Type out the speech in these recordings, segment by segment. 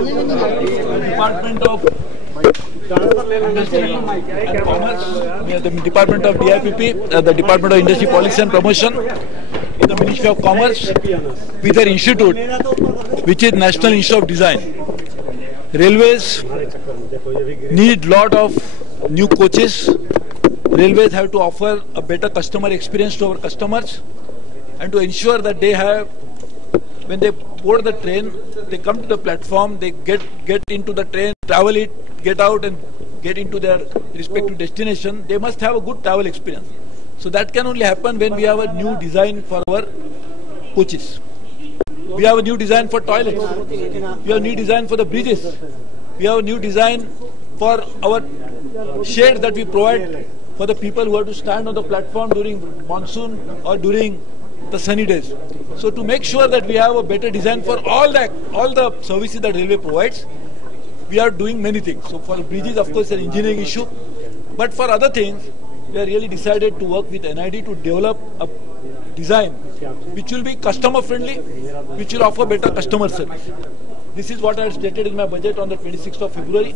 Department of Industry and Commerce, the Department of DIPP, the Department of Industry Policy and Promotion, in the Ministry of Commerce, with their institute, which is National Institute of Design. Railways need lot of new coaches. Railways have to offer a better customer experience to our customers, and to ensure that they have, when they board the train, they come to the platform, they get into the train, travel it, get out and get into their respective destination. They must have a good travel experience. So that can only happen when we have a new design for our coaches. We have a new design for toilets. We have a new design for the bridges. We have a new design for our shades that we provide for the people who have to stand on the platform during monsoon or during the sunny days. So to make sure that we have a better design for all the services that railway provides, we are doing many things. So for bridges, of course, an engineering issue. But for other things, we are really decided to work with NID to develop a design which will be customer friendly, which will offer better customer service. This is what I had stated in my budget on the 26th of February.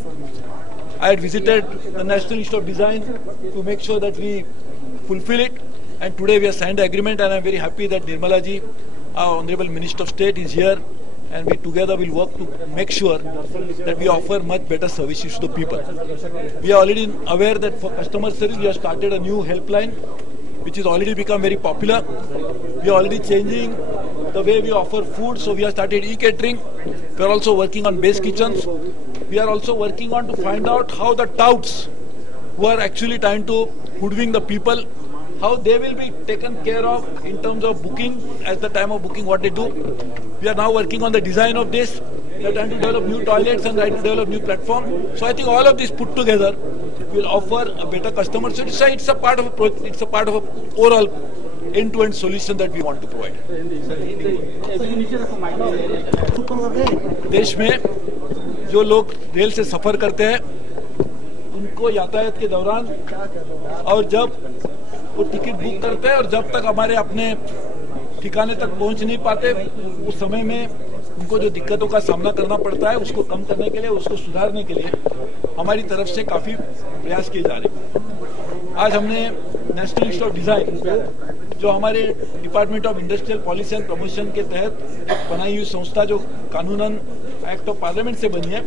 I had visited the National Institute of Design to make sure that we fulfill it. And today we have signed the agreement, and I am very happy that Nirmala ji, our Honorable Minister of State, is here, and we together will work to make sure that we offer much better services to the people. We are already aware that for customer service we have started a new helpline which has already become very popular. We are already changing the way we offer food, so we have started e-catering. We are also working on base kitchens. We are also working on to find out how the touts who are actually trying to hoodwink the people, how they will be taken care of in terms of booking, at the time of booking what they do. We are now working on the design of this. We are trying to develop new toilets and trying to develop new platform. So I think all of this put together will offer a better customer service. So it's a part of a overall end-to-end solution that we want to provide. देश में जो लोग rail से सफर करते हैं, उनको यातायात के दौरान और जब वो टिकट बुक करते हैं और जब तक हमारे अपने ठिकाने तक पहुंच नहीं पाते, उस समय में उनको जो दिक्कतों का सामना करना पड़ता है, उसको कम करने के लिए, उसको सुधारने के लिए हमारी तरफ से काफी प्रयास किए जा रहे हैं। आज हमने नेशनल इंस्टीट्यूट ऑफ डिजाइन, जो हमारे department of industrial policy and promotion के तहत बनाई हुई संस्था, जो कानूनन एक्ट ऑफ पार्लियामेंट से बनी है,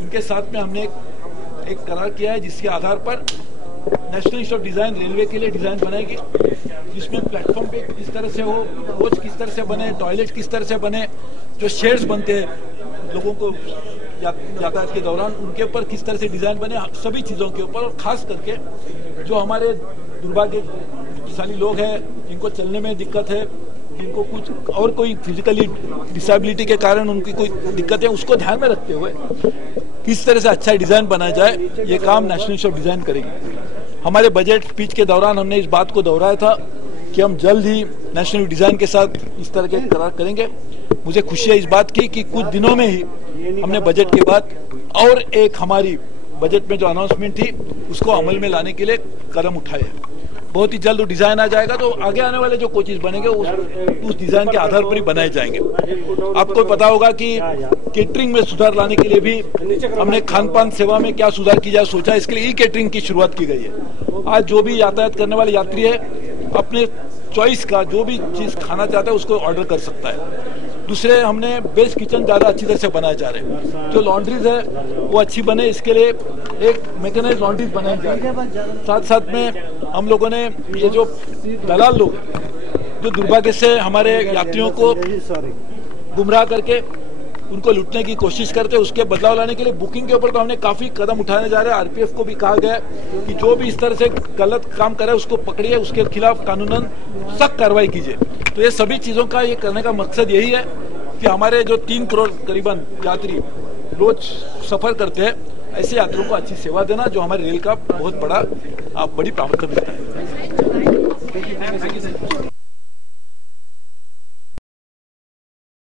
उनके साथ में हमने एक करार किया है, जिसके आधार पर national institute of design railway के लिए डिजाइन बनाएगी, जिसमें प्लेटफॉर्म पे किस तरह से हो, कोच किस तरह से बने, टॉयलेट किस तरह से बने, जो शेड्स बनते हैं लोगों को यातायात के दौरान, उनके ऊपर किस तरह से डिजाइन बने, सभी चीजों के ऊपर। और खास करके जो हमारे दुर्भाग्यशाली लोग हैं, जिनको चलने में दिक्कत है, जिनको कुछ और कोई फिजिकली डिसेबिलिटी के कारण उनकी कोई दिक्कत है, उसको ध्यान में रखते हुए किस तरह से अच्छा डिजाइन बनाया जाए, ये काम नेशनल इंस्टीट्यूट ऑफ डिजाइन करेगी। हमारे बजट स्पीच के दौरान हमने इस बात को दोहराया था कि हम जल्द ही नेशनल डिजाइन के साथ इस तरह के करार करेंगे। मुझे खुशी है इस बात की कि कुछ दिनों में ही हमने बजट के बाद और एक हमारी बजट में जो अनाउंसमेंट थी उसको अमल में लाने के लिए कदम उठाए हैं। बहुत ही जल्द वो डिजाइन आ जाएगा, तो आगे आने वाले जो कोचेज बनेंगे उस डिजाइन के आधार पर ही बनाए जाएंगे। आपको पता होगा कि केटरिंग में सुधार लाने के लिए भी हमने खान पान सेवा में क्या सुधार की जाए सोचा, इसके लिए ई केटरिंग की शुरुआत की गई है। आज जो भी यातायात करने वाले यात्री है, अपने चॉइस का जो भी चीज खाना चाहता है उसको ऑर्डर कर सकता है। दूसरे, हमने बेस किचन ज्यादा अच्छी तरह से बनाए जा रहे हैं, जो लॉन्ड्रीज है वो अच्छी बने, इसके लिए एक मैकेनाइज्ड लॉन्ड्रीज बनाई जा रही है। साथ साथ में हम लोगों ने ये जो दलाल लोग जो दुर्भाग्य से हमारे यात्रियों को गुमराह करके उनको लूटने की कोशिश करते हैं, उसके बदलाव लाने के लिए बुकिंग के ऊपर तो हमने काफी कदम उठाने जा रहे हैं। आरपीएफ को भी कहा गया है कि जो भी इस तरह से गलत काम करे उसको पकड़िए, उसके खिलाफ कानूनन सख्त कार्रवाई कीजिए। तो ये सभी चीजों का ये करने का मकसद यही है कि हमारे जो 3 करोड़ करीबन यात्री रोज सफर करते हैं, ऐसे यात्रियों को अच्छी सेवा देना, जो हमारे रेल का बहुत बड़ी प्रामुख्यता है।